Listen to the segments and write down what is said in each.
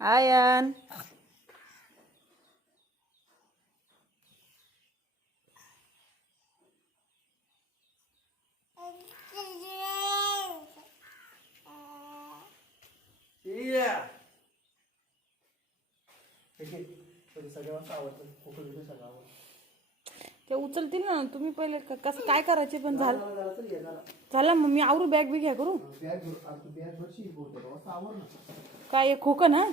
Ion ते उचलतील ना. तुम्ही पहिले कसं काय करायचे पण झालं मग मी आवरू. बॅग बी घ्या करू. काय खोकन हा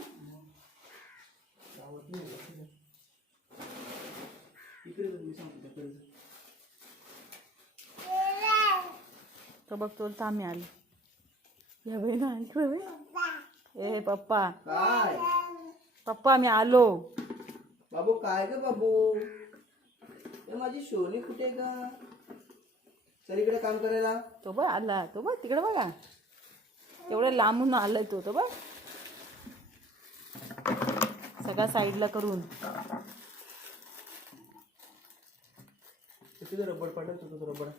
तो बघतो आम्ही आलो. या बाई ना इकडे बाई. ए पप्पा काय पप्पा मी आलो. बाबू काय ग बाबू ए माझी शोनी कुठे ग चल इकडे काम करायला. तो बघ आला. तो बघ तिकडे बघा. तेवढ्या लांबून आलाय तो बघ. सगळ्या साईडला करून. तुझं रबड पडलं तुझं रबड